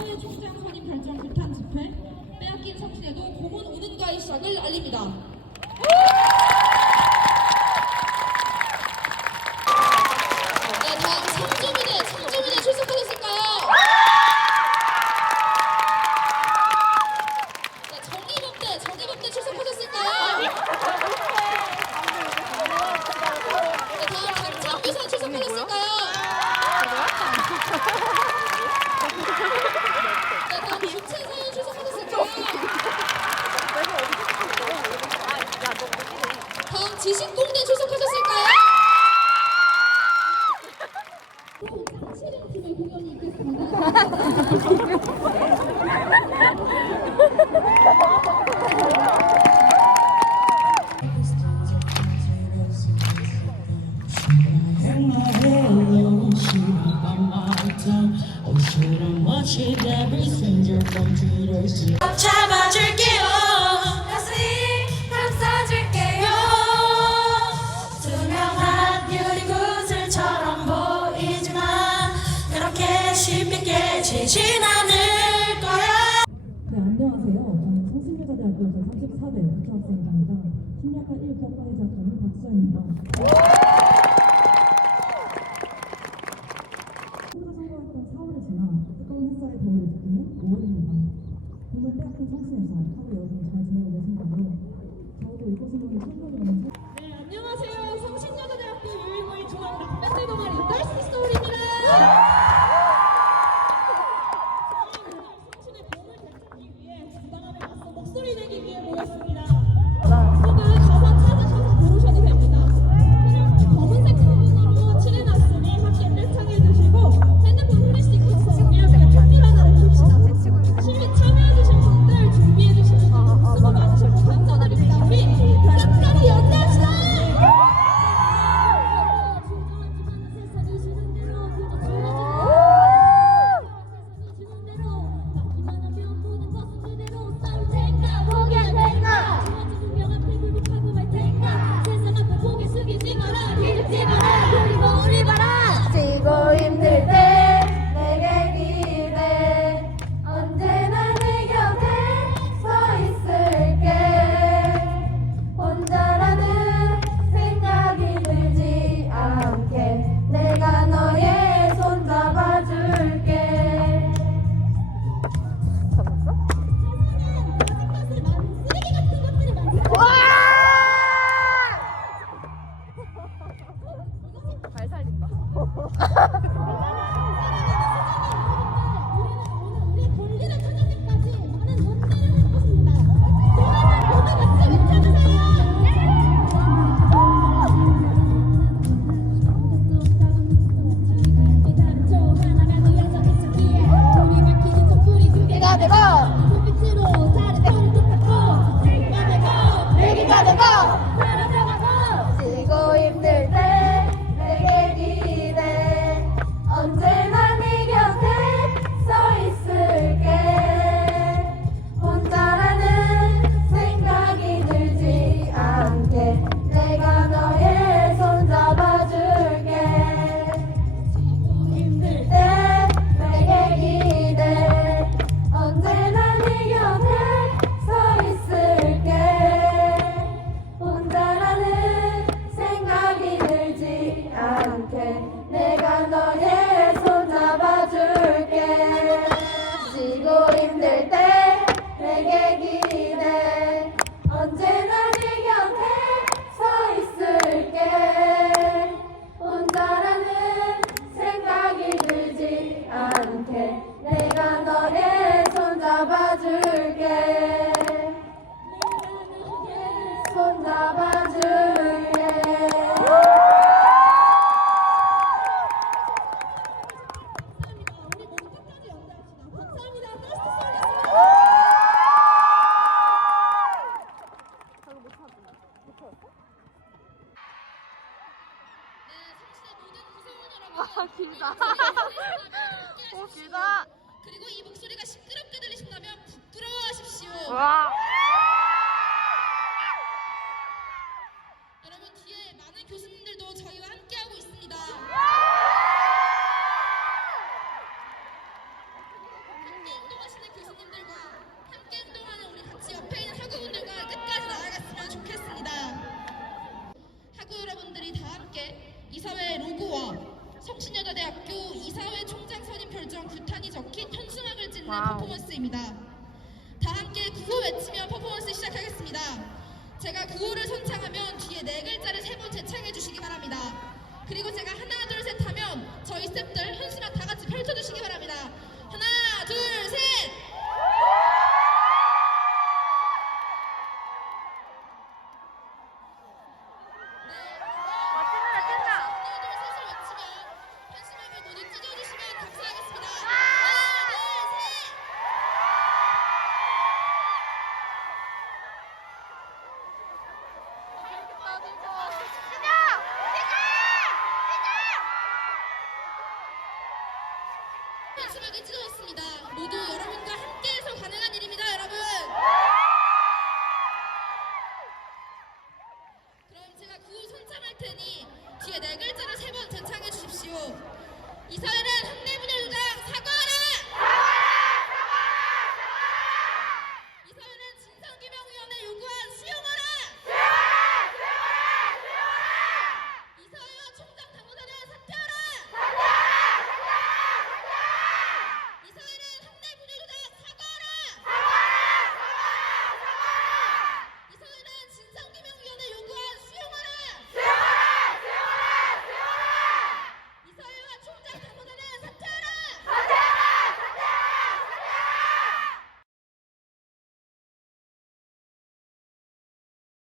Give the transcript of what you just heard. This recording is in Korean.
사회총장 선임 결정 규탄 집회 빼앗긴 성신에도 공은 오는가의 시작을 알립니다. Tongue. Should I watch it every stranger from Twitter to 잡아줄게요 가슴이 감싸줄게요 투명한 유리구슬처럼 보이지만 그렇게 쉽게 깨지진 않을 거야 네, 안녕하세요. 저는 성신여자대학교 제34대 부초학생입니다. 심리학과 1학번이자 저는 박수정입니다. 혼자 선거했던 4월이 지나 뜨거운 햇살의 더위를 느끼는 5월입니다. 성신에서 하루 여름을 잘 지내고 계신가요? 저도 이곳으로 천년이 줄게 손. 아 길다. 오 길다. 그리고 이 목소리가 시끄럽게 들리신다면 부끄러워하십시오. 와. 여러분 뒤에 많은 교수님들도 저희와 함께하고 있습니다. 함께 운동하시는 교수님들과 함께 운동하는 우리 같이 옆에 있는 학우분들과 끝까지 나아갔으면 좋겠습니다. 학우 여러분들이 다 함께 이 사회의 로고와 성신여자대학교 이사회 총장 선임 별장 규탄이 적힌 현수막을 찍는 퍼포먼스입니다. 다 함께 구호 외치며 퍼포먼스 시작하겠습니다. 제가 구호를 선창하면 뒤에 네 글자를 세 번 재창해 주시기 바랍니다. 그리고 제가 하나 둘 셋 하면 저희 스태프들 현수막 다 같이 펼쳐주시기 바랍니다.